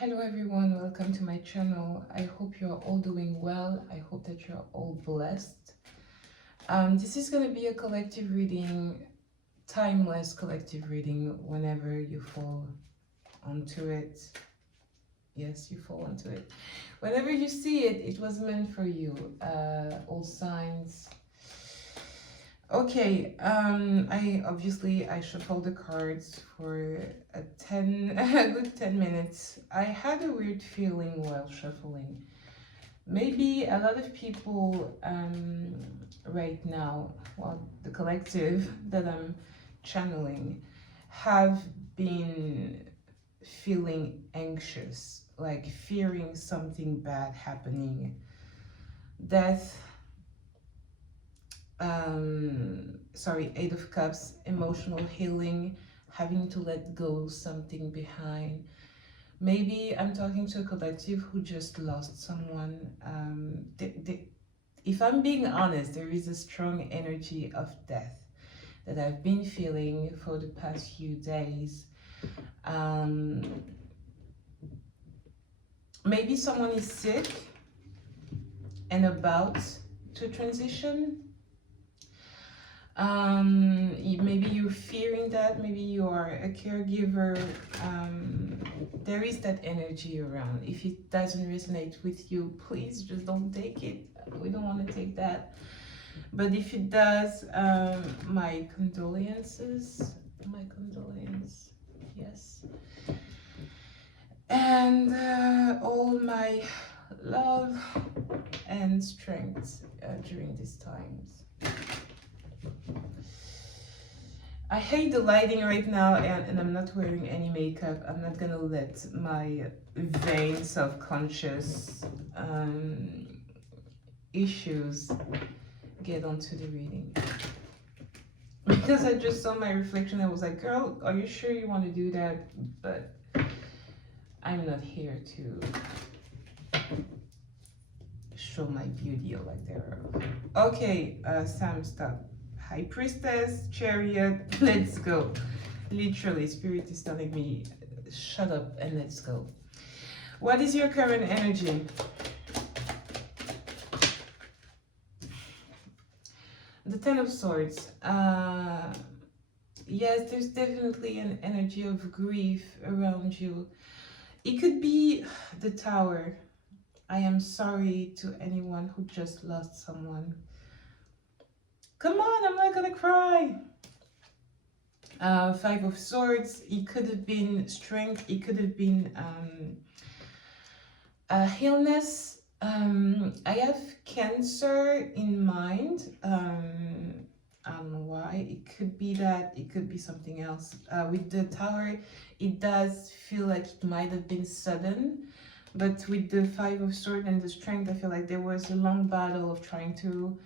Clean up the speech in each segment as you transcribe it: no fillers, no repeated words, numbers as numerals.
Hello everyone, welcome to my channel. I hope you're all doing well. I hope that you're all blessed. This is going to be a collective reading, timeless collective reading whenever you fall onto it. Yes, you fall onto it. Whenever you see it, it was meant for you. All signs. Okay, I shuffled the cards for a good 10 minutes. I had a weird feeling while shuffling. Maybe a lot of people right now, well, the collective that I'm channeling, have been feeling anxious, like fearing something bad happening, death. Eight of Cups, emotional healing, having to let go something behind. Maybe I'm talking to a collective who just lost someone. If I'm being honest, there is a strong energy of death that I've been feeling for the past few days. Maybe someone is sick and about to transition. Maybe you're fearing that, maybe you are a caregiver. There is that energy around. If it doesn't resonate with you, please just don't take it. We don't want to take that. But if it does, my condolences. My condolence, yes. And all my love and strength during these times. I hate the lighting right now, and I'm not wearing any makeup. I'm not gonna let my vain self-conscious issues get onto the reading. Because I just saw my reflection, I was like, girl, are you sure you want to do that? But I'm not here to show my beauty or like there. Okay, Sam, stop. High Priestess, Chariot, let's go. Literally, Spirit is telling me, shut up and let's go. What is your current energy? The Ten of Swords. Yes, there's definitely an energy of grief around you. It could be the Tower. I am sorry to anyone who just lost someone. Come on, I'm not gonna cry. Five of Swords. It could have been strength. It could have been illness. I have Cancer in mind. I don't know why. It could be that. It could be something else. With the Tower, it does feel like it might have been sudden. But with the Five of Swords and the strength, I feel like there was a long battle of trying to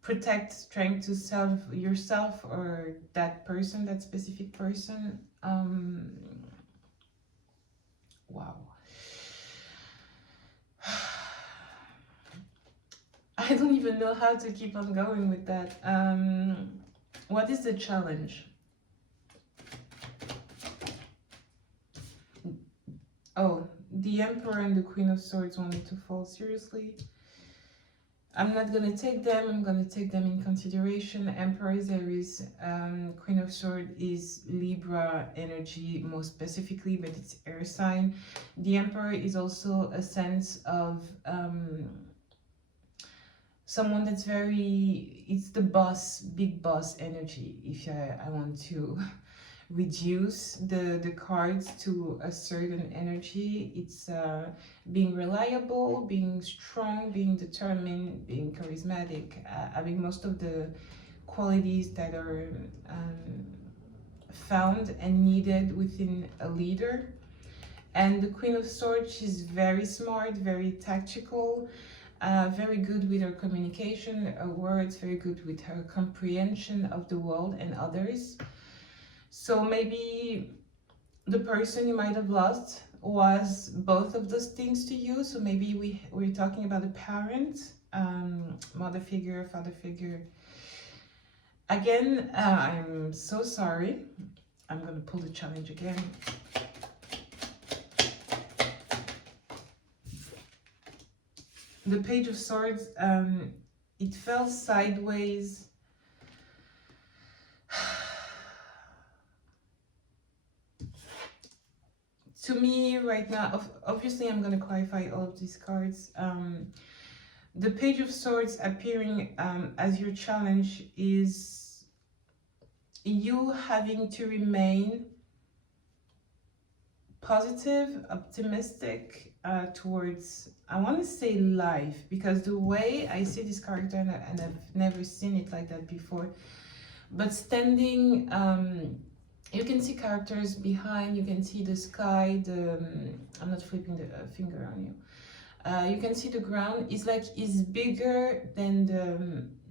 protect, trying to save yourself or that person, that specific person. Wow. I don't even know how to keep on going with that. What is the challenge? Oh, the Emperor and the Queen of Swords wanted to fall. Seriously? I'm not going to take them. I'm going to take them in consideration. Emperor is Aries. Queen of Swords is Libra energy, most specifically, but it's air sign. The Emperor is also a sense of someone that's very, it's the boss, big boss energy. If I want to reduce the cards to a certain energy, it's being reliable, being strong, being determined, being charismatic, having most of the qualities that are found and needed within a leader. And the Queen of Swords, she's very smart, very tactical, very good with her communication, her words, very good with her comprehension of the world and others. So maybe the person you might have lost was both of those things to you. So maybe we're talking about a parent, mother figure, father figure. Again, I'm so sorry. I'm going to pull the challenge again. The Page of Swords, it fell sideways. To me right now, obviously I'm going to clarify all of these cards. The Page of Swords appearing as your challenge is you having to remain positive, optimistic towards, I want to say life, because the way I see this character, and I've never seen it like that before, but standing, you can see characters behind, you can see the sky, I'm not flipping the finger on you. You can see the ground is like is bigger than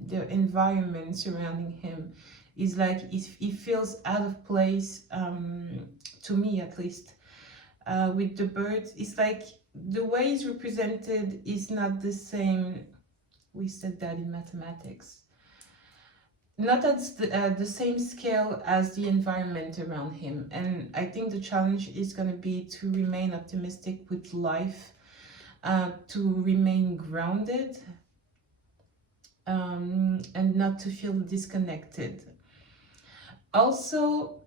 the environment surrounding him. Is like he feels out of place, to me at least. With the birds, it's like the way it's represented is not the same. We said that in mathematics. Not at the same scale as the environment around him. And I think the challenge is going to be to remain optimistic with life, to remain grounded, and not to feel disconnected. Also,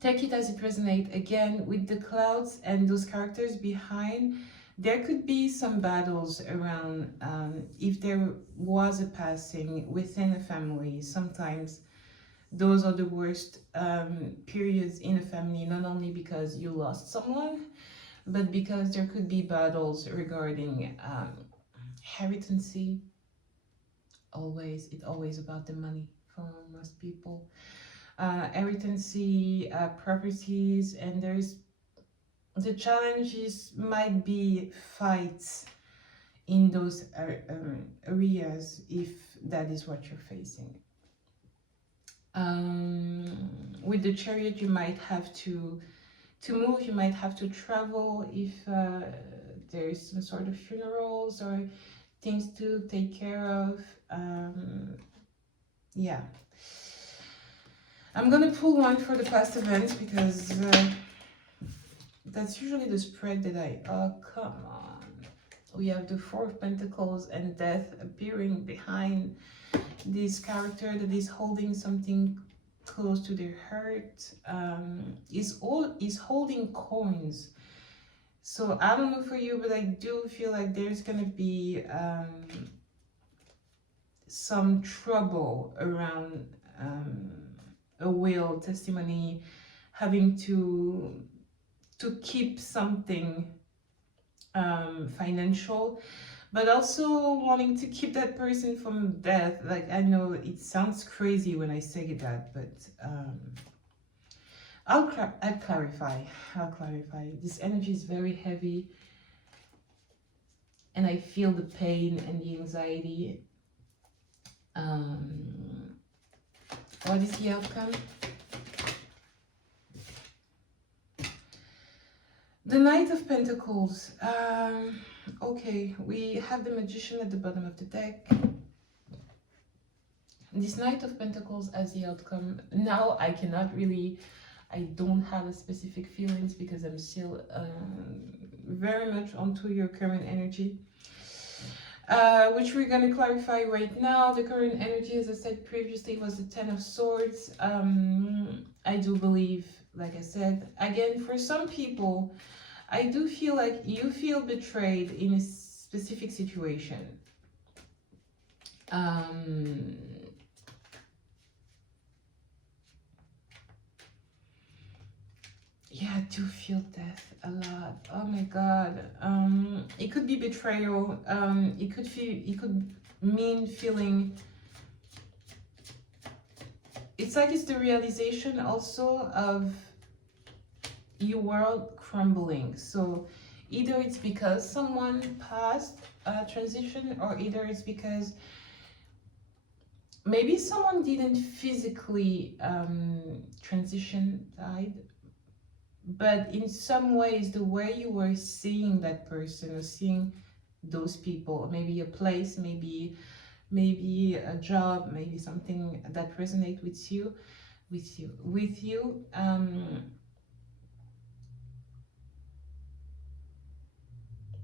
take it as it resonates. Again, with the clouds and those characters behind, there could be some battles around, if there was a passing within a family. Sometimes those are the worst periods in a family, not only because you lost someone, but because there could be battles regarding heritancy. It's always about the money for most people. Heritancy, properties, and there's the challenges might be fights in those areas if that is what you're facing. With the Chariot, you might have to move, you might have to travel if there is some sort of funerals or things to take care of. Yeah. I'm gonna pull one for the past events because that's usually the spread that oh, come on. We have the Four of Pentacles and Death appearing behind this character that is holding something close to their heart. Is holding coins. So I don't know for you, but I do feel like there's gonna be some trouble around a will, testimony, having to keep something financial, but also wanting to keep that person from death. Like, I know it sounds crazy when I say that, but I'll clarify. This energy is very heavy, and I feel the pain and the anxiety. What is the outcome? The Knight of Pentacles. Okay, we have the Magician at the bottom of the deck. This Knight of Pentacles as the outcome. Now I cannot really, I don't have a specific feelings because I'm still very much onto your current energy. Which we're going to clarify right now. The current energy, as I said previously, was the Ten of Swords. I do believe, like I said, again, for some people, I do feel like you feel betrayed in a specific situation. Yeah, I do feel death a lot. Oh my god. It could be betrayal. It could mean feeling. It's like it's the realization also of your world crumbling. So either it's because someone passed a transition, or either it's because maybe someone didn't physically transition, died, but in some ways the way you were seeing that person or seeing those people, maybe a place, maybe a job, maybe something that resonates with you.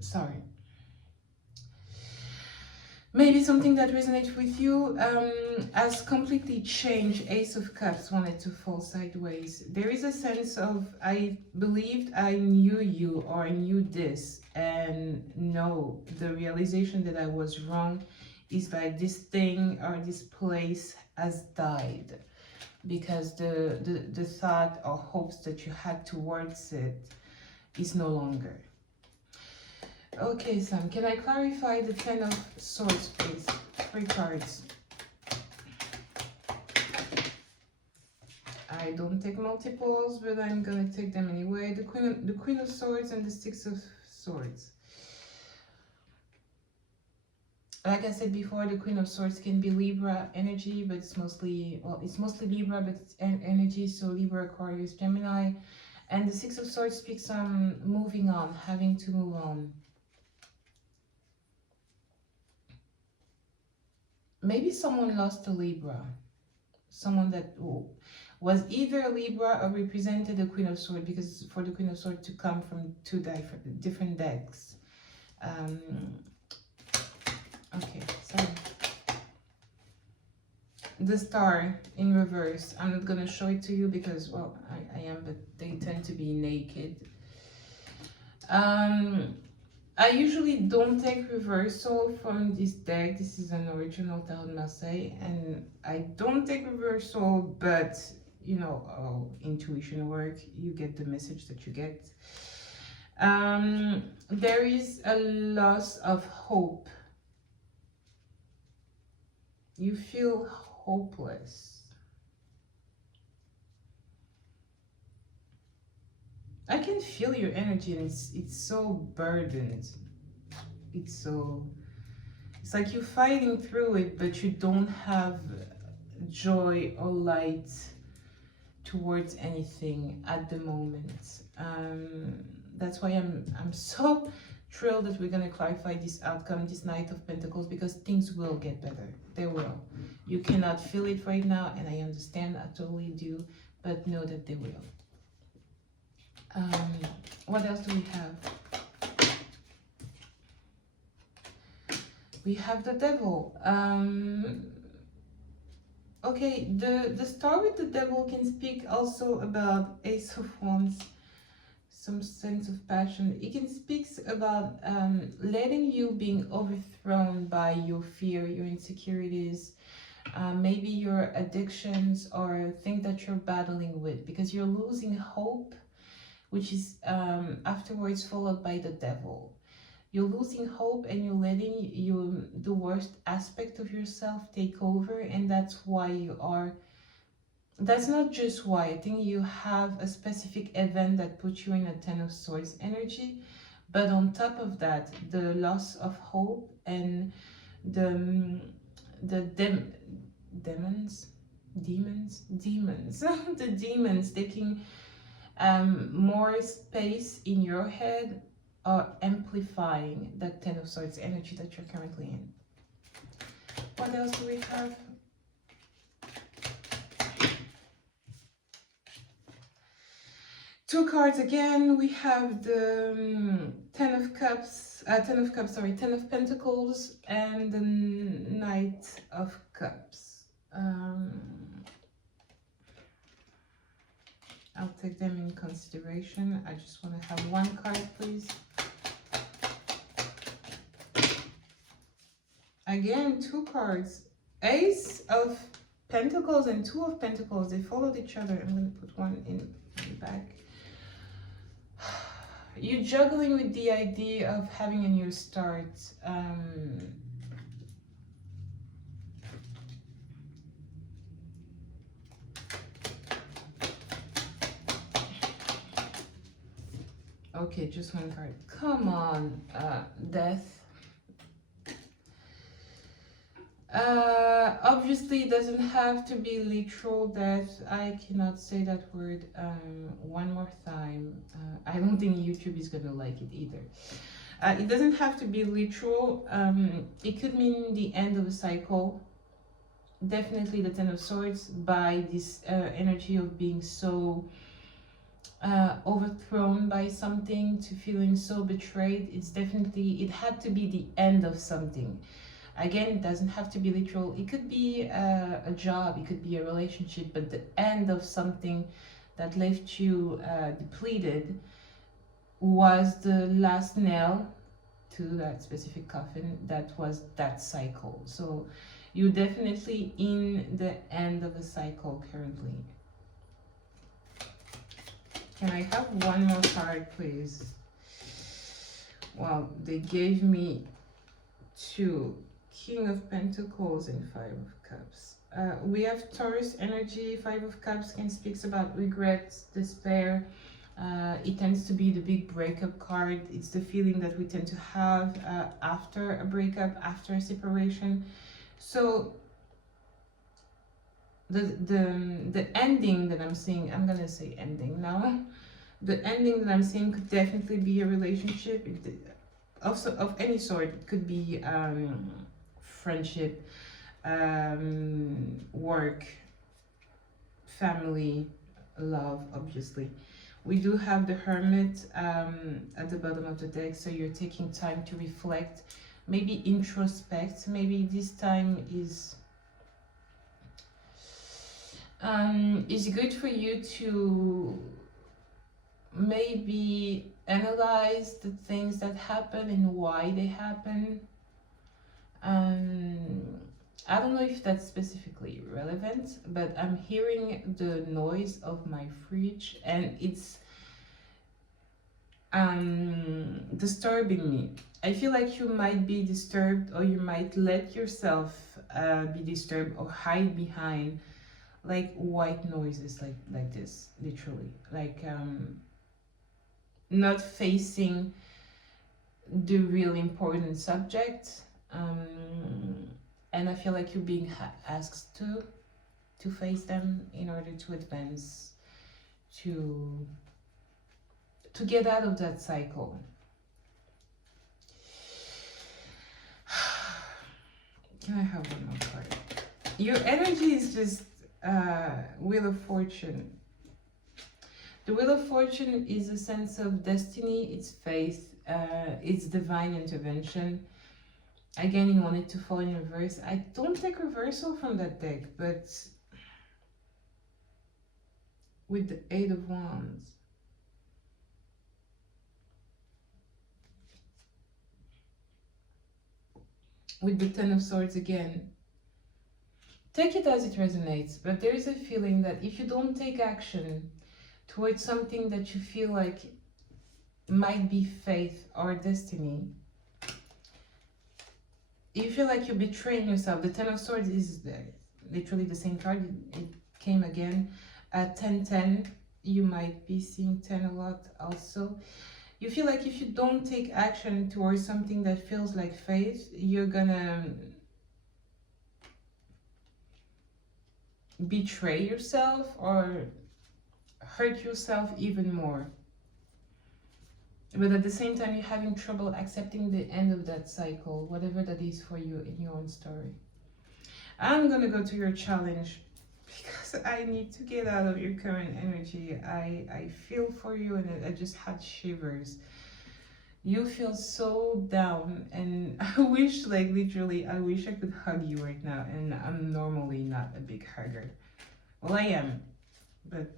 Sorry. Maybe something that resonates with you has completely changed. Ace of Cups wanted to fall sideways. There is a sense of, I believed I knew you or I knew this, and no, the realization that I was wrong is like this thing or this place has died, because the thought or hopes that you had towards it is no longer. Okay, Sam, can I clarify the Ten of Swords, please? 3 cards. I don't take multiples, but I'm gonna take them anyway. The Queen of Swords and the Six of Swords. Like I said before, the Queen of Swords can be Libra energy, but it's mostly, well, it's mostly Libra, but it's energy, so Libra, Aquarius, Gemini. And the Six of Swords speaks on moving on, having to move on. Maybe someone lost a Libra. Someone that was either a Libra or represented the Queen of Swords, because for the Queen of Swords to come from 2 different decks. Okay, so the Star in reverse. I'm not gonna show it to you because, well, I am, but they tend to be naked. I usually don't take reversal from this deck. This is an original Tarot de Marseille, and I don't take reversal, but you know, intuition work, you get the message that you get. There is a loss of hope. You feel hopeless. I can feel your energy, and it's so burdened. It's like you're fighting through it, but you don't have joy or light towards anything at the moment. That's why I'm so thrilled that we're gonna clarify this outcome, this Knight of Pentacles, because things will get better. They will. You cannot feel it right now, and I understand, I totally do, but know that they will. What else do we have? We have the Devil. Okay, the Star with the Devil can speak also about Ace of Wands, some sense of passion. It can speak about letting you being overthrown by your fear, your insecurities, maybe your addictions or things that you're battling with, because you're losing hope, which is afterwards followed by the Devil. You're losing hope and you're letting the worst aspect of yourself take over, and that's why you are, that's not just why, I think you have a specific event that puts you in a Ten of Swords energy, but on top of that, the loss of hope and the demons the demons taking more space in your head, or amplifying that Ten of Swords energy that you're currently in. What else do we have? Two cards again. We have the Ten of Pentacles, and the Knight of Cups. I'll take them in consideration. I just want to have one card, please. Again, 2 cards. Ace of Pentacles and 2 of Pentacles. They followed each other. I'm going to put one in the back. You're juggling with the idea of having a new start. Okay, just one card. Come on, Death. Obviously it doesn't have to be literal death. I cannot say that word one more time. I don't think YouTube is gonna like it either. It doesn't have to be literal. It could mean the end of a cycle. Definitely the Ten of Swords, by this energy of being so overthrown by something, to feeling so betrayed. It's definitely, it had to be the end of something. Again, it doesn't have to be literal. It could be a job, it could be a relationship, but the end of something that left you depleted was the last nail to that specific coffin. That was that cycle. So you're definitely in the end of a cycle currently. Can I have one more card, please? Well, they gave me 2, King of Pentacles and 5 of Cups. We have Taurus energy. 5 of Cups can speak about regrets, despair. It tends to be the big breakup card. It's the feeling that we tend to have after a breakup, after a separation. So the ending that I'm seeing, I'm gonna say ending now. The ending that I'm seeing could definitely be a relationship of any sort. It could be friendship, work, family, love, obviously. We do have the Hermit at the bottom of the deck, so you're taking time to reflect, maybe introspect. Maybe this time is good for you to maybe analyze the things that happen and why they happen. I don't know if that's specifically relevant, but I'm hearing the noise of my fridge and it's disturbing me. I feel like you might be disturbed, or you might let yourself be disturbed or hide behind like white noises like this, literally, like not facing the really important subject. And I feel like you're being asked to face them in order to advance, to get out of that cycle. Can I have one more card? Your energy is just Wheel of Fortune. The Wheel of Fortune is a sense of destiny, it's faith, it's divine intervention. Again, you want it to fall in reverse. I don't take reversal from that deck, but with the 8 of Wands. With the 10 of Swords again. Take it as it resonates, but there is a feeling that if you don't take action towards something that you feel like might be faith or destiny, you feel like you're betraying yourself. The 10 of Swords is literally the same card. It came again at 10-10. You might be seeing 10 a lot also. You feel like if you don't take action towards something that feels like faith, you're gonna betray yourself or hurt yourself even more. But at the same time, you're having trouble accepting the end of that cycle, whatever that is for you in your own story. I'm gonna go to your challenge because I need to get out of your current energy. I feel for you, and I just had shivers. You feel so down, and I wish, like literally, I wish I could hug you right now, and I'm normally not a big hugger. Well, I am, but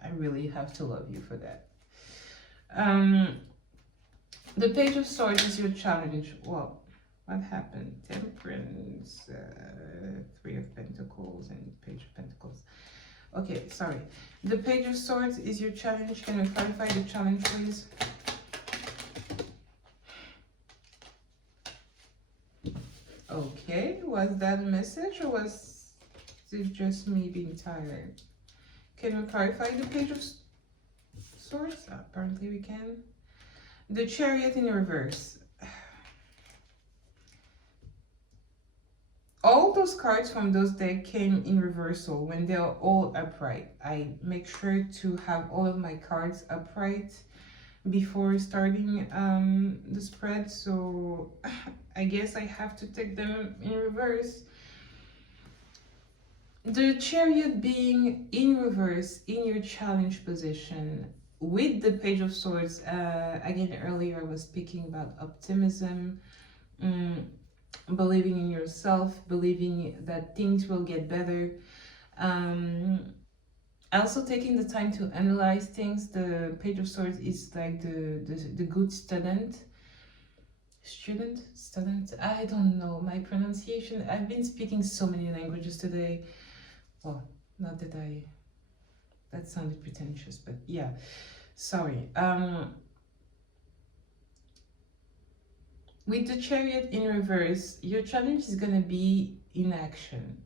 I really have to love you for that. The Page of Swords is your challenge. Well, what happened? Temperance, 3 of Pentacles, and Page of Pentacles. Okay, sorry. The Page of Swords is your challenge. Can you clarify the challenge, please? Okay, was that a message, or was it just me being tired? Can we clarify the Page of Swords? Apparently we can. The Chariot in reverse. All those cards from those decks came in reversal when they're all upright. I make sure to have all of my cards upright before starting the spread, so I guess I have to take them in reverse. The Chariot being in reverse in your challenge position with the Page of Swords. Again, earlier I was speaking about optimism. believing in yourself, believing that things will get better. Um, Also taking the time to analyze things. The Page of Swords is like the good student. I don't know my pronunciation. I've been speaking so many languages today. Well, not that that sounded pretentious, but yeah, sorry. With the Chariot in reverse, your challenge is gonna be inaction,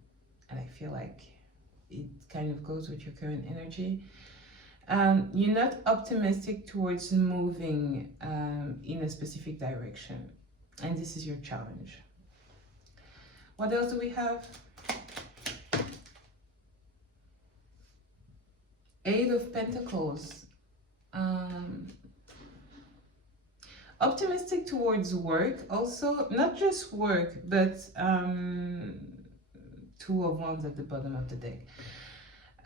and I feel like it kind of goes with your current energy. You're not optimistic towards moving in a specific direction, and this is your challenge. What else do we have? Eight of Pentacles. Optimistic towards work, also not just work, but Two of Wands at the bottom of the deck.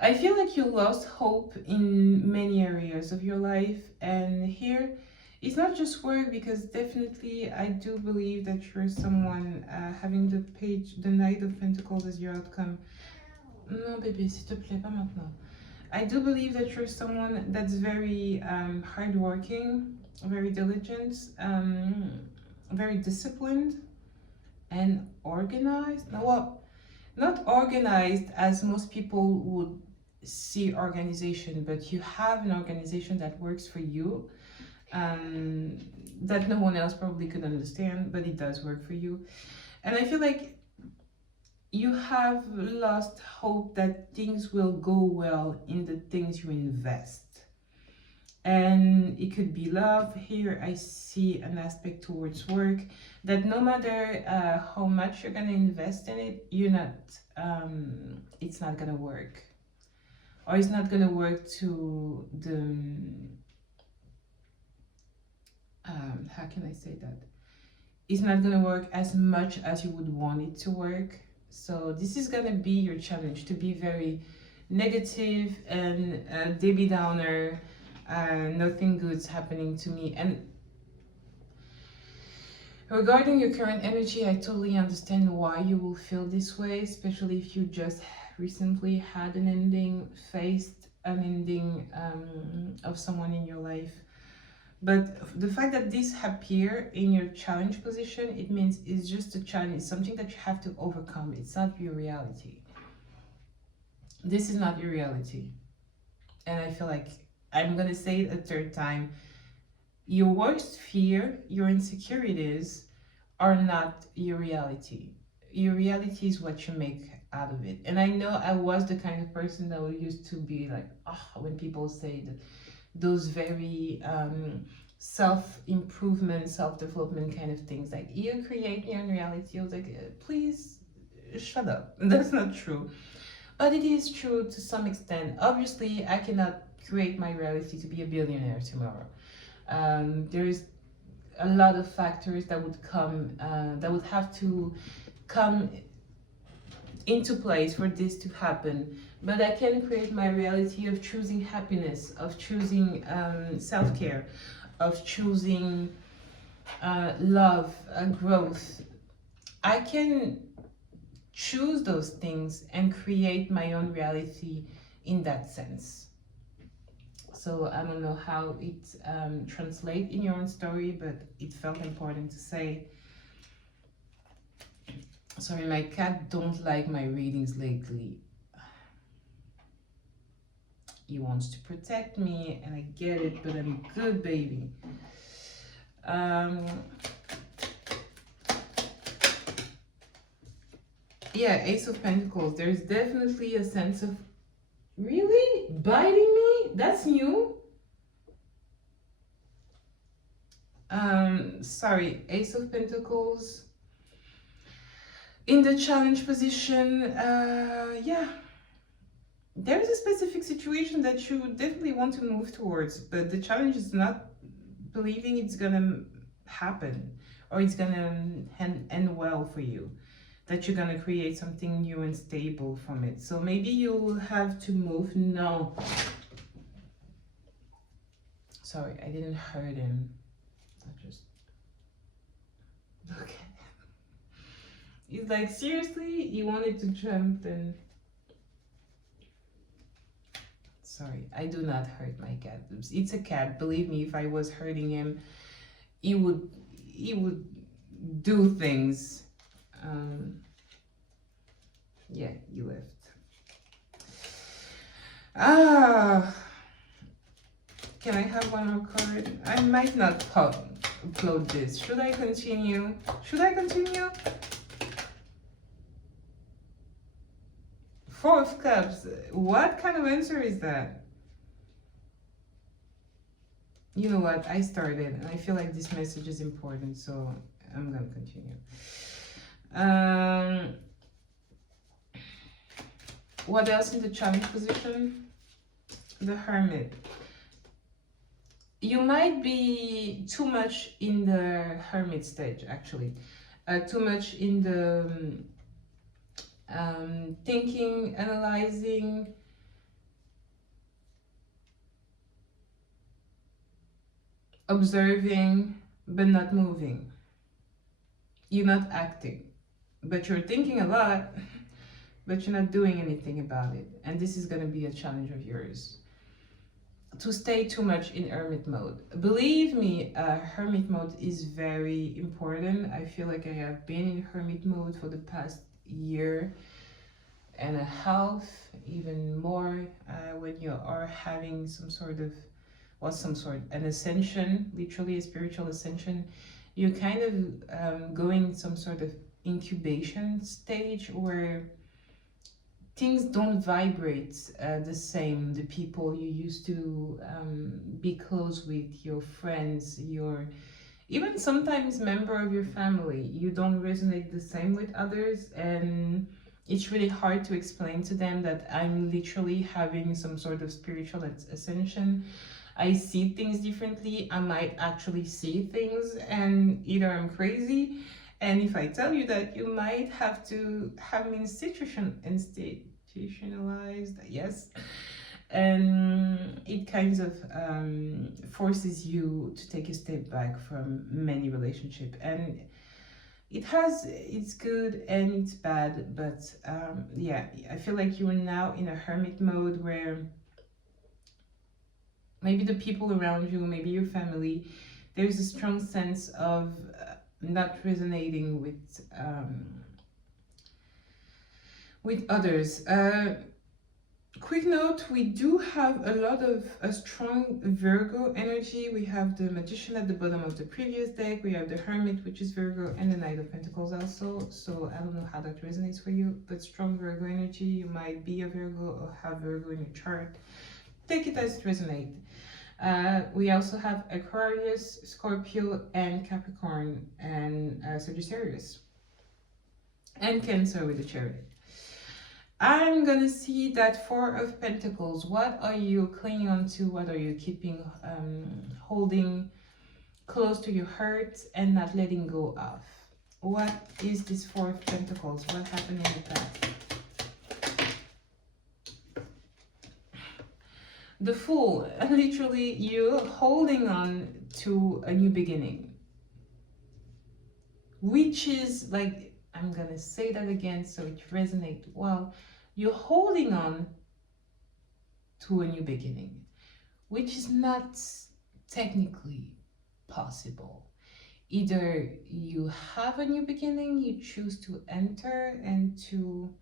I feel like you lost hope in many areas of your life, and here it's not just work, because definitely I do believe that you're someone having the Knight of Pentacles as your outcome. Non bébé, s'il te plaît, pas maintenant. I do believe that you're someone that's very hardworking, very diligent, very disciplined, and organized. No, well, not organized as most people would see organization, but you have an organization that works for you, that no one else probably could understand, but it does work for you. And I feel like you have lost hope that things will go well in the things you invest. And it could be love. Here I see an aspect towards work, that no matter how much you're going to invest in it, it's not going to work, or it's not going to work to the how can I say that, it's not going to work as much as you would want it to work. So this is going to be your challenge, to be very negative and Debbie Downer. Nothing good's happening to me. And regarding your current energy, I totally understand why you will feel this way, especially if you just recently had an ending, faced an ending of someone in your life. But the fact that this appear in your challenge position, it means it's just a challenge. It's something that you have to overcome. It's not your reality. This is not your reality. And I feel like I'm going to say it a third time. Your worst fear, your insecurities are not your reality. Your reality is what you make out of it. And I know I was the kind of person that would used to be like, when people say that those very self-improvement, self-development kind of things, like, you create your own reality. I was like, please shut up. That's not true. But it is true to some extent. Obviously, I cannot create my reality to be a billionaire tomorrow. There is a lot of factors that would have to come into place for this to happen. But I can create my reality of choosing happiness, of choosing self-care, of choosing love, growth. I can choose those things and create my own reality in that sense. So I don't know how it translates in your own story, but it felt important to say. Sorry, my cat don't like my readings lately. He wants to protect me, and I get it, but I'm good, baby. Yeah, Ace of Pentacles. There's definitely a sense of, really? Biting me? That's new. Sorry, Ace of Pentacles. In the challenge position, yeah. There is a specific situation that you definitely want to move towards, but the challenge is not believing it's gonna happen, or it's gonna end well for you, that you're gonna create something new and stable from it. So maybe you'll have to move. No. Sorry, I didn't hurt him. I just... Okay. It's like, seriously, you wanted to jump, then sorry, I do not hurt my cat. It's a cat. Believe me, if I was hurting him, he would do things. Um, yeah, he left. Ah, can I have one more card? I might not upload this. Should I continue? Should I continue? Four of Cups. What kind of answer is that? You know what? I started and I feel like this message is important, so I'm gonna continue. What else in the challenge position? The Hermit. You might be too much in the Hermit stage, actually. Too much in the thinking, analyzing, observing, but not moving. You're not acting, but you're thinking a lot, but you're not doing anything about it. And this is going to be a challenge of yours. To stay too much in hermit mode. Believe me, hermit mode is very important. I feel like I have been in hermit mode for the past year and a half, even more, when you are having some sort of, an ascension, literally a spiritual ascension. You're kind of going some sort of incubation stage where things don't vibrate the same. The people you used to be close with, your friends, your even sometimes member of your family, you don't resonate the same with others, and it's really hard to explain to them that I'm literally having some sort of spiritual ascension. I see things differently. I might actually see things, and either I'm crazy, and if I tell you that, you might have to have me institutionalized, yes, and it kind of forces you to take a step back from many relationship, and it's good and it's bad, but yeah, I feel like you are now in a hermit mode where maybe the people around you, maybe your family, there's a strong sense of not resonating with others. Quick note, we do have a lot of a strong Virgo energy. We have the Magician at the bottom of the previous deck. We have the Hermit, which is Virgo, and the Knight of Pentacles also. So I don't know how that resonates for you, but strong Virgo energy. You might be a Virgo or have Virgo in your chart. Take it as it resonates. We also have Aquarius, Scorpio, and Capricorn, and Sagittarius, and Cancer with the Chariot. I'm gonna see that Four of Pentacles. What are you clinging on to? What are you keeping, holding close to your heart and not letting go of? What is this Four of Pentacles? What happened in the past? The Fool. Literally, you holding on to a new beginning, which is like, I'm gonna say that again so it resonates well. You're holding on to a new beginning, which is not technically possible. Either you have a new beginning, you choose to enter and to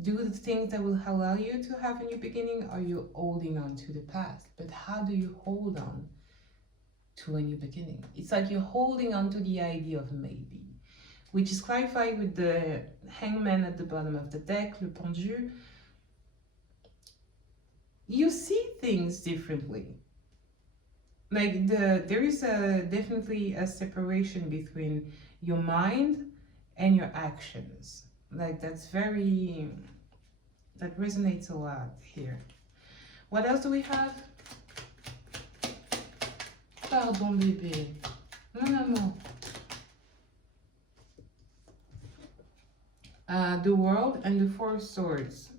do the things that will allow you to have a new beginning, or you're holding on to the past. But how do you hold on to a new beginning? It's like you're holding on to the idea of maybe, which is clarified with the Hangman at the bottom of the deck, Le Pendu. You see things differently. Like there is definitely a separation between your mind and your actions. Like that resonates a lot here. What else do we have? Pardon bébé. Mon amour. The World and the Four Swords.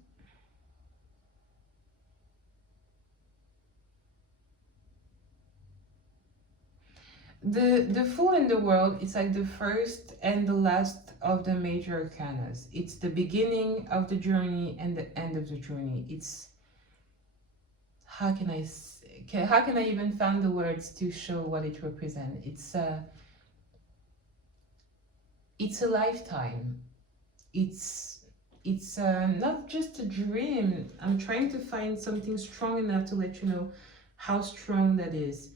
The Fool in the World, it's like the first and the last of the major arcanas. It's the beginning of the journey and the end of the journey. It's, how can I how can I even find the words to show what it represents? It's a lifetime. It's not just a dream. I'm trying to find something strong enough to let you know how strong that is.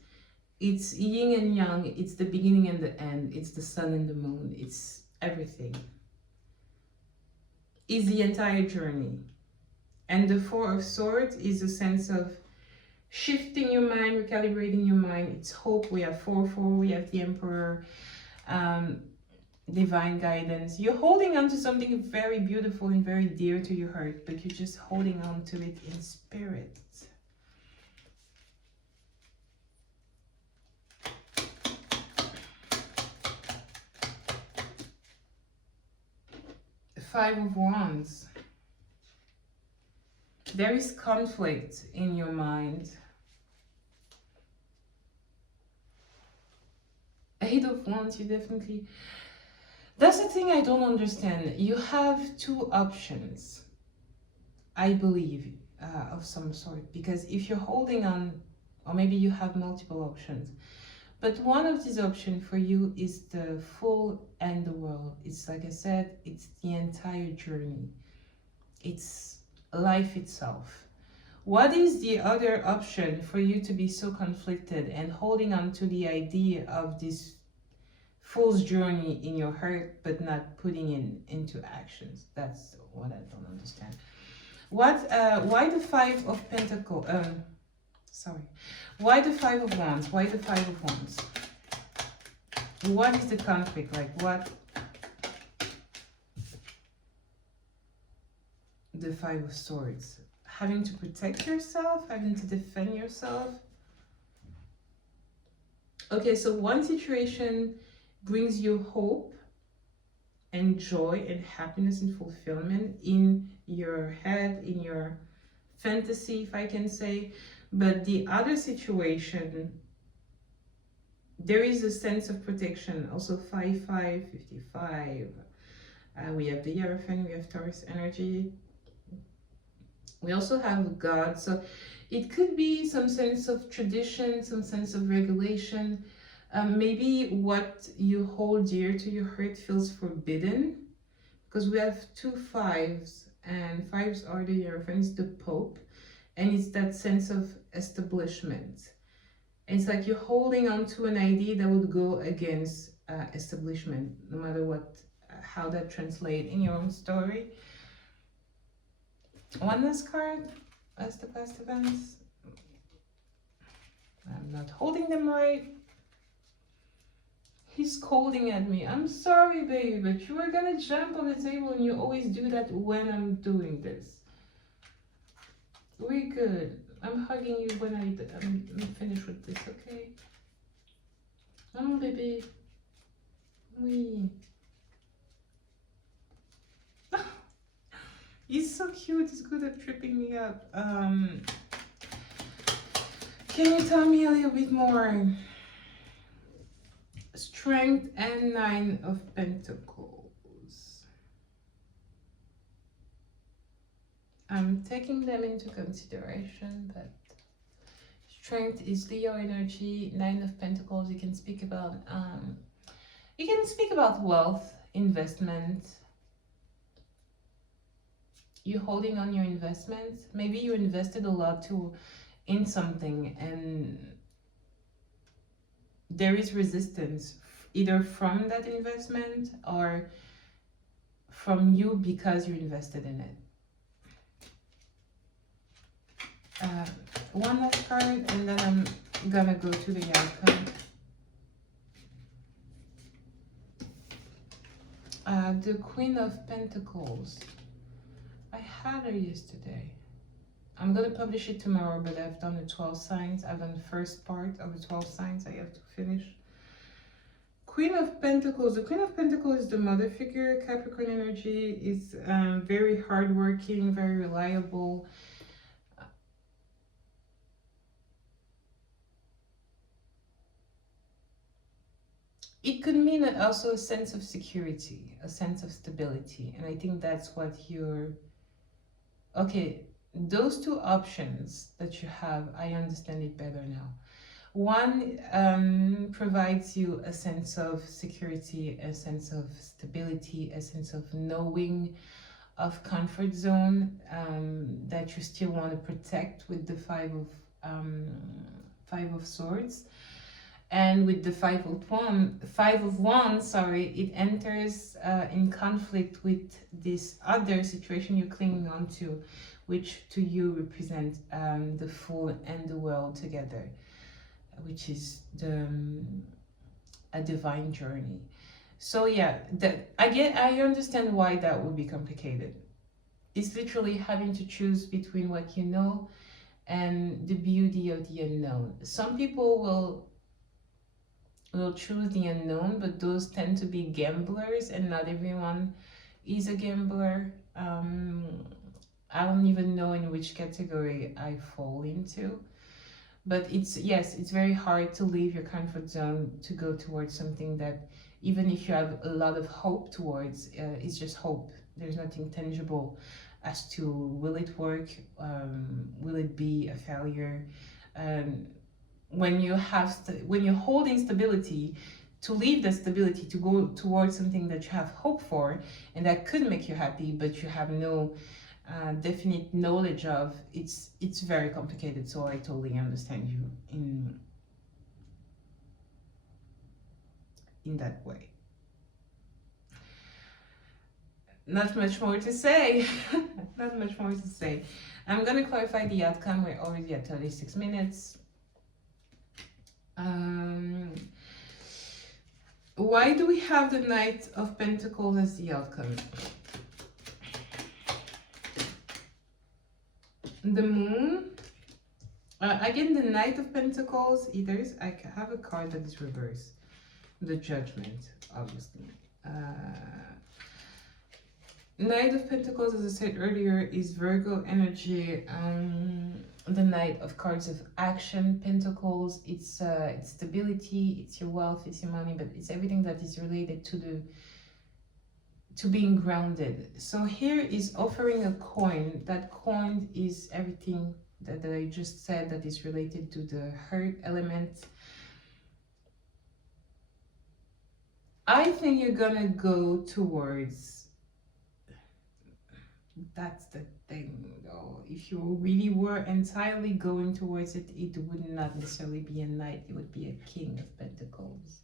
It's yin and yang. It's the beginning and the end. It's the sun and the moon. It's everything. It's the entire journey. And the Four of Swords is a sense of shifting your mind, recalibrating your mind. It's hope. We have 4-4. We have the Emperor. Divine guidance. You're holding on to something very beautiful and very dear to your heart, but you're just holding on to it in spirit. Five of Wands. There is conflict in your mind. Eight of Wands, you definitely... That's the thing I don't understand. You have two options, I believe, of some sort. Because if you're holding on, or maybe you have multiple options, but one of these options for you is the Fool and the World. It's like I said, it's the entire journey. It's life itself. What is the other option for you to be so conflicted and holding on to the idea of this Fool's journey in your heart, but not putting it into actions? That's what I don't understand. Why the Five of Pentacles? Why the Five of Wands? Why the Five of Wands? What is the conflict? Like what? The Five of Swords. Having to protect yourself, having to defend yourself. Okay, so one situation brings you hope and joy and happiness and fulfillment in your head, in your fantasy, if I can say. But the other situation, there is a sense of protection. Also 5-5, 55. We have the Hierophant, we have Taurus energy. We also have God. So it could be some sense of tradition, some sense of regulation. Maybe what you hold dear to your heart feels forbidden, because we have two fives, and fives are the Hierophants, the Pope, and it's that sense of establishment. And it's like you're holding on to an idea that would go against establishment, no matter what, how that translates in your own story. One last card as the past events. I'm not holding them right. He's scolding at me. I'm sorry, baby, but you were gonna jump on the table and you always do that when I'm doing this. We're good. I'm hugging you when I'm finished with this, okay? Oh, baby. Oui. He's so cute. He's good at tripping me up. Can you tell me a little bit more? Strength and Nine of Pentacles. I'm taking them into consideration, but Strength is Leo energy. Nine of Pentacles, you can speak about wealth, investment. You're holding on your investment. Maybe you invested a lot in something, and there is resistance either from that investment or from you because you invested in it. One last card, and then I'm gonna go to the outcome. The Queen of Pentacles. I had her yesterday. I'm gonna publish it tomorrow, but I've done the 12 signs. I've done the first part of the 12 signs I have to finish. Queen of Pentacles. The Queen of Pentacles is the mother figure. Capricorn energy is very hardworking, very reliable. it could mean also a sense of security, a sense of stability. And I think that's what you're, okay, those two options that you have, I understand it better now. One provides you a sense of security, a sense of stability, a sense of knowing, of comfort zone, that you still want to protect with the Five of Swords. And with the Five of Wands, sorry, it enters in conflict with this other situation you're clinging on to, which to you represent the Fool and the World together, which is a divine journey. So yeah, I understand why that would be complicated. It's literally having to choose between what you know and the beauty of the unknown. Some people will choose the unknown, but those tend to be gamblers, and not everyone is a gambler. I don't even know in which category I fall into. But it's very hard to leave your comfort zone to go towards something that, even if you have a lot of hope towards, it's just hope. There's nothing tangible as to will it work, will it be a failure. When you're holding stability, to leave the stability to go towards something that you have hope for and that could make you happy, but you have no definite knowledge of, it's very complicated. So I totally understand you in that way. Not much more to say. Not much more to say. I'm gonna clarify the outcome. We're already at 36 minutes. Why do we have the Knight of Pentacles as the outcome? The Moon. Again, the Knight of Pentacles. I have a card that is reversed. The Judgment, obviously. Knight of Pentacles, as I said earlier, is Virgo energy. The Knight of Cards of Action, Pentacles. It's stability, it's your wealth, it's your money, but it's everything that is related to being grounded. So here is offering a coin. That coin is everything that I just said that is related to the hurt element. I think you're gonna go towards, that's the thing though. If you really were entirely going towards it, it would not necessarily be a knight, it would be a King of Pentacles.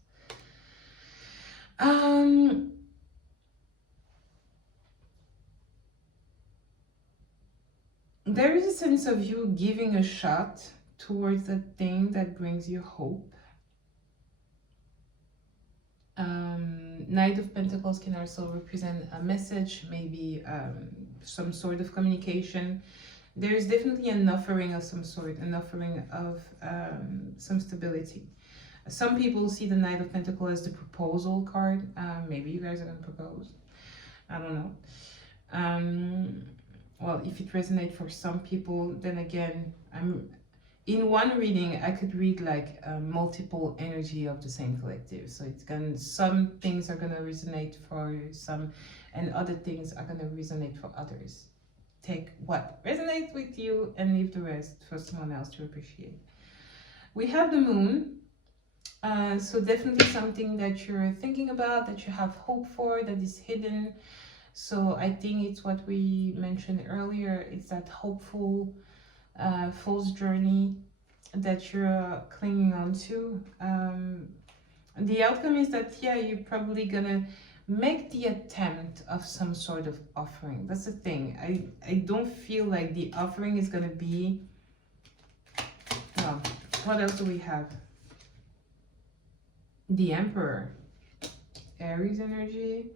There is a sense of you giving a shot towards the thing that brings you hope. Knight of Pentacles can also represent a message, maybe some sort of communication. There is definitely an offering of some sort, an offering of some stability. Some people see the Knight of Pentacles as the proposal card. Maybe you guys are going to propose. I don't know. Well, if it resonates for some people, then again, in one reading, I could read like multiple energy of the same collective. So some things are gonna resonate for some, and other things are gonna resonate for others. Take what resonates with you and leave the rest for someone else to appreciate. We have the Moon. So definitely something that you're thinking about, that you have hope for, that is hidden. So I think it's what we mentioned earlier. It's that hopeful false journey that you're clinging on to. The outcome is that, yeah, you're probably gonna make the attempt of some sort of offering. That's the thing. I don't feel like the offering is gonna be, what else do we have? The Emperor, Aries energy.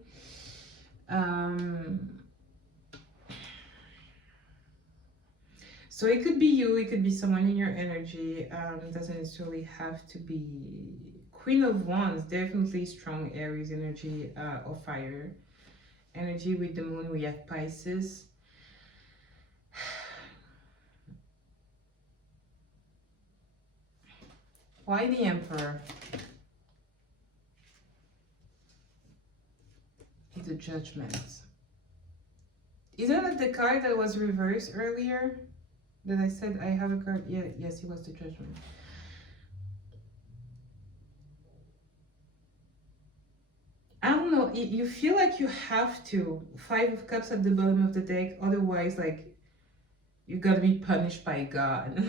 So it could be you, it could be someone in your energy. It doesn't necessarily have to be Queen of Wands, definitely strong Aries energy or fire energy. With the Moon, we have Pisces. Why the Emperor? the Judgment. Isn't it the card that was reversed earlier? That I said I have a card? Yeah, yes, it was the Judgment. I don't know, you feel like you have to. 5 of Cups at the bottom of the deck, otherwise, like, you gotta be punished by God.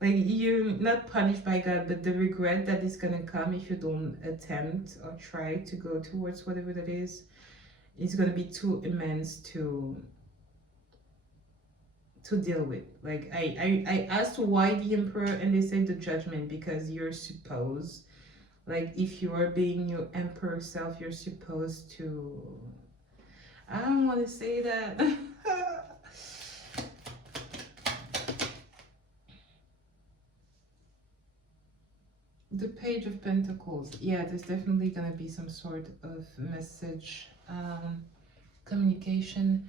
Like, you're not punished by God, but the regret that is gonna come if you don't attempt or try to go towards whatever that is gonna be too immense to deal with. Like, I asked why the Emperor, and they said the Judgment, because you're supposed, like, if you are being your Emperor self, you're supposed to, I don't want to say that. The Page of Pentacles. Yeah, there's definitely gonna be some sort of message, communication.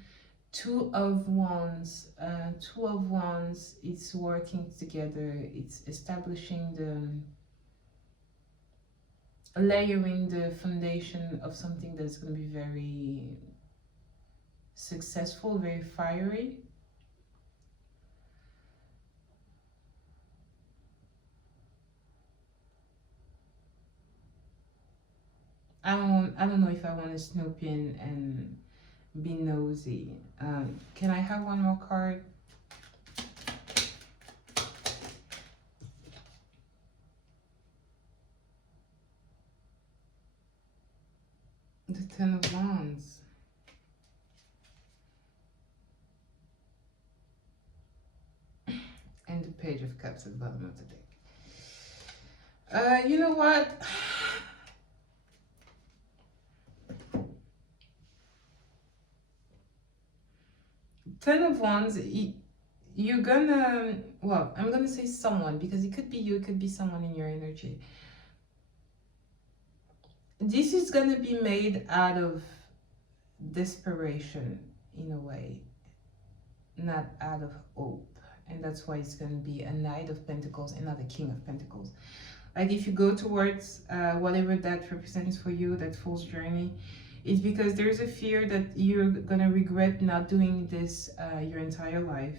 2 of Wands. 2 of Wands, it's working together. It's establishing layering the foundation of something that's going to be very successful, very fiery. I don't know if I want to snoop in and be nosy. Can I have one more card? The 10 of Wands. And the Page of Cups at the bottom of the deck. You know what? Ten of Wands, you're gonna, well, I'm gonna say someone, because it could be you, it could be someone in your energy. This is gonna be made out of desperation in a way, not out of hope. And that's why it's gonna be a Knight of Pentacles and not a King of Pentacles. Like, if you go towards whatever that represents for you, that Fool's Journey, it's because there's a fear that you're gonna regret not doing this your entire life.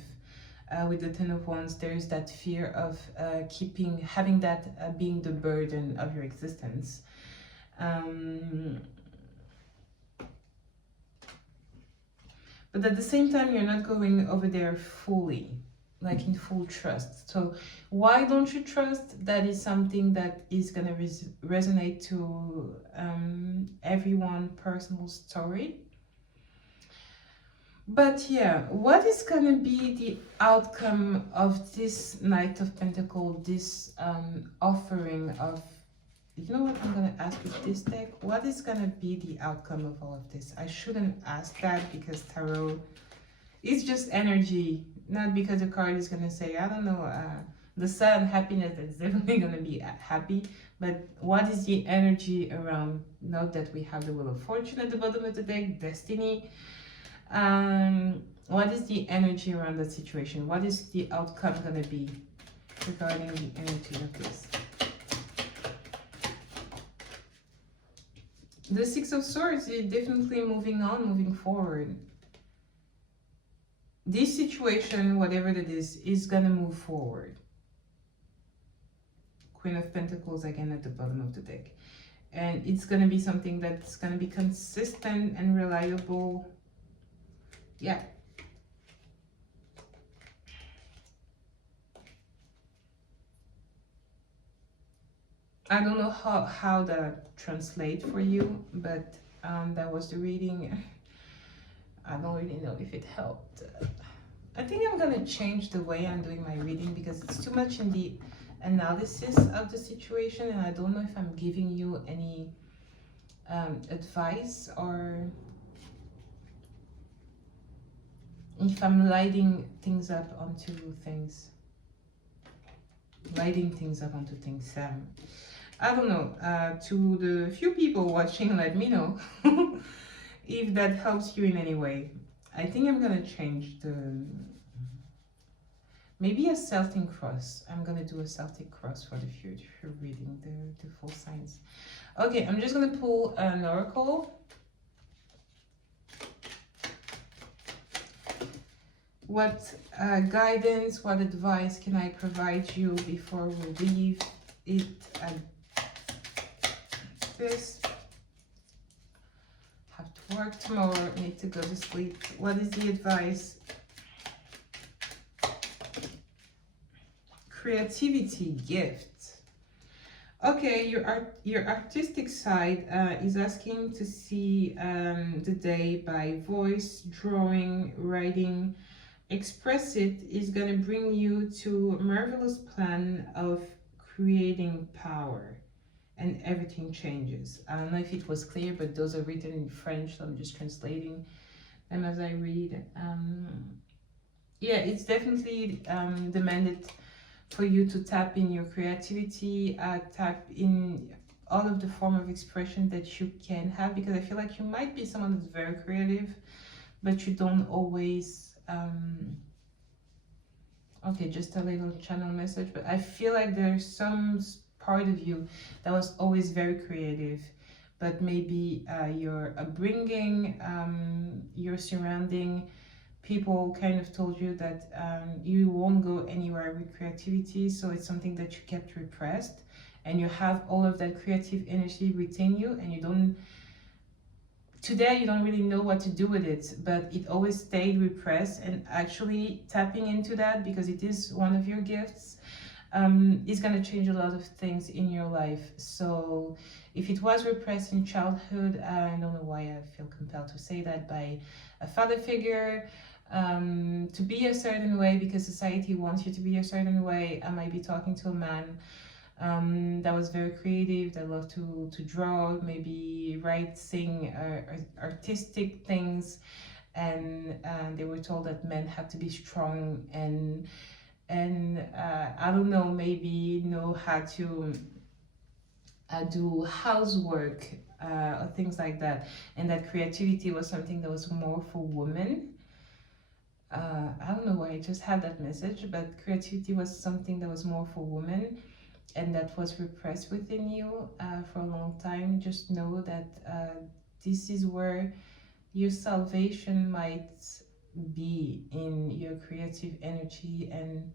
With the 10 of Wands, there's that fear of having that being the burden of your existence. But at the same time, you're not going over there fully, like in full trust. So why don't you trust? That is something that is going to resonate to everyone's personal story. But yeah, what is going to be the outcome of this Knight of Pentacles, this offering of, you know what, I'm going to ask with this deck, what is going to be the outcome of all of this? I shouldn't ask that, because tarot is just energy, not because the card is going to say, I don't know, the Sun, happiness, that's definitely going to be happy, but what is the energy around? Note that we have the Wheel of Fortune at the bottom of the deck, Destiny. What is the energy around that situation? What is the outcome going to be regarding the energy of this? The 6 of Swords is definitely moving on, moving forward. This situation, whatever that is gonna move forward. Queen of Pentacles again at the bottom of the deck. And it's gonna be something that's gonna be consistent and reliable. Yeah. I don't know how that translates for you, but that was the reading. I don't really know if it helped. I think I'm gonna change the way I'm doing my reading, because it's too much in the analysis of the situation, and I don't know if I'm giving you any advice, or if I'm lighting things up onto things. Lighting things up onto things. I don't know. To the few people watching, let me know if that helps you in any way. I think I'm gonna change Maybe a Celtic cross. I'm gonna do a Celtic cross for the future reading, the full signs. Okay, I'm just gonna pull an oracle. What guidance, what advice can I provide you before we leave it at this? Have to work tomorrow, need to go to sleep. What is the advice? Creativity, gift. Okay, your artistic side is asking to see the day by voice, drawing, writing. Express it is going to bring you to a marvelous plan of creating power, and everything changes. I don't know if it was clear, but those are written in French, so I'm just translating them as I read. Yeah, it's definitely demanded for you to tap in your creativity, tap in all of the form of expression that you can have, because I feel like you might be someone that's very creative, but you don't always, okay, just a little channel message, but I feel like there's some part of you that was always very creative, but maybe your upbringing, your surrounding, people kind of told you that you won't go anywhere with creativity, so it's something that you kept repressed, and you have all of that creative energy within you, and you don't really know what to do with it, but it always stayed repressed. And actually tapping into that, because it is one of your gifts, is going to change a lot of things in your life. So if it was repressed in childhood, I don't know why I feel compelled to say that, by a father figure, to be a certain way because society wants you to be a certain way. I might be talking to a man that was very creative, that loved to draw, maybe write, sing, artistic things, and they were told that men have to be strong and I don't know, maybe know how to do housework or things like that, and that creativity was something that was more for women. I don't know why I just had that message, but creativity was something that was more for women, and that was repressed within you for a long time. Just know that this is where your salvation might be, in your creative energy, and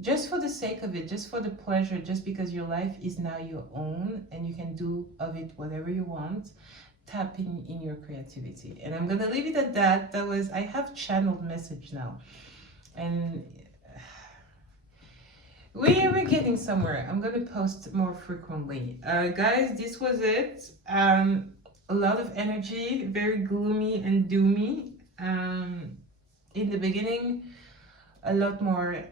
just for the sake of it, just for the pleasure, just because your life is now your own and you can do of it whatever you want. Tap in your creativity, and I'm gonna leave it at that. I have channeled message now, and we're getting somewhere. I'm gonna post more frequently. Guys, this was it. A lot of energy, very gloomy and doomy in the beginning, a lot more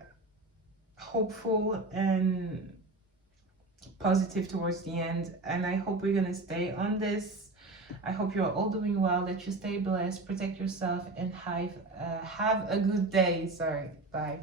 hopeful and positive towards the end, and I hope we're gonna stay on this. I hope you're all doing well, that you stay blessed, protect yourself, and have a good day. Sorry, bye.